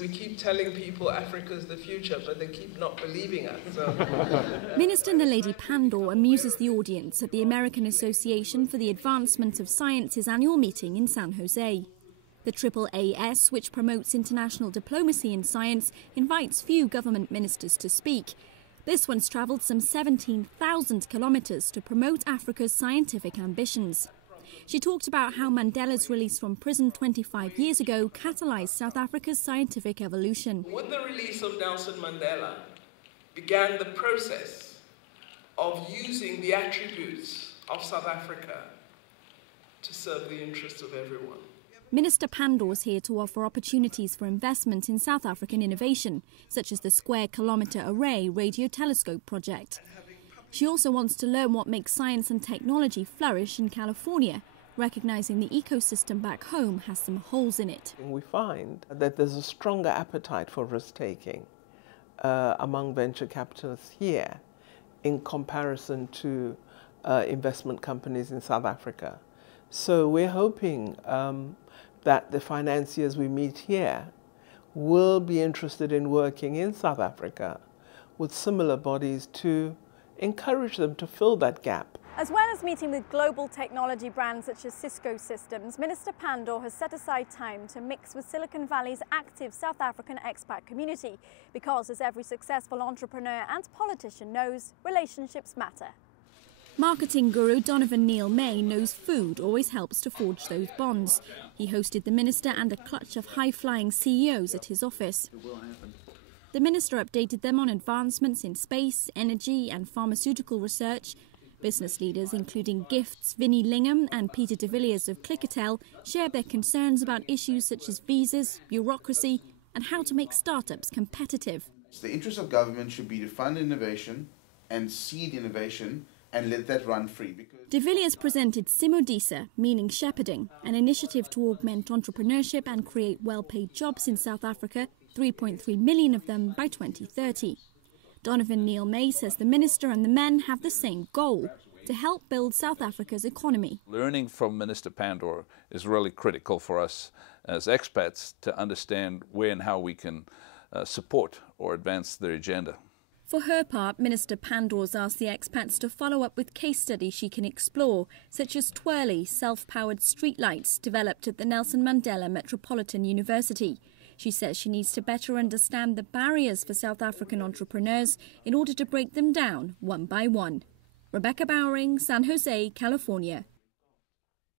We keep telling people Africa's the future, but they keep not believing us. So. Minister Naledi Pandor amuses the audience at the American Association for the Advancement of Science's annual meeting in San Jose. The AAAS, which promotes international diplomacy in science, invites few government ministers to speak. This one's travelled some 17,000 kilometres to promote Africa's scientific ambitions. She talked about how Mandela's release from prison 25 years ago catalysed South Africa's scientific evolution. With the release of Nelson Mandela began the process of using the attributes of South Africa to serve the interests of everyone. Minister Pandor is here to offer opportunities for investment in South African innovation, such as the Square Kilometre Array radio telescope project. She also wants to learn what makes science and technology flourish in California, recognising the ecosystem back home has some holes in it. We find that there's a stronger appetite for risk-taking among venture capitalists here in comparison to investment companies in South Africa. So we're hoping that the financiers we meet here will be interested in working in South Africa with similar bodies to encourage them to fill that gap. As well as meeting with global technology brands such as Cisco Systems, Minister Pandor has set aside time to mix with Silicon Valley's active South African expat community because, as every successful entrepreneur and politician knows, relationships matter. Marketing guru Donovan Neil-May knows food always helps to forge those bonds. He hosted the minister and a clutch of high-flying CEOs at his office. The minister updated them on advancements in space, energy and pharmaceutical research. Business leaders, including Gifts, Vinnie Lingham and Peter de Villiers of Clickatel, shared their concerns about issues such as visas, bureaucracy and how to make startups competitive. The interest of government should be to fund innovation and seed innovation and let that run free. De Villiers presented Simodisa, meaning shepherding, an initiative to augment entrepreneurship and create well-paid jobs in South Africa, 3.3 million of them by 2030. Donovan Neil-May says the minister and the men have the same goal, to help build South Africa's economy. Learning from Minister Pandor is really critical for us as expats to understand where and how we can support or advance their agenda. For her part, Minister Pandor's asked the expats to follow up with case studies she can explore, such as twirly, self-powered streetlights developed at the Nelson Mandela Metropolitan University. She says she needs to better understand the barriers for South African entrepreneurs in order to break them down one by one. Rebecca Bowering, San Jose, California.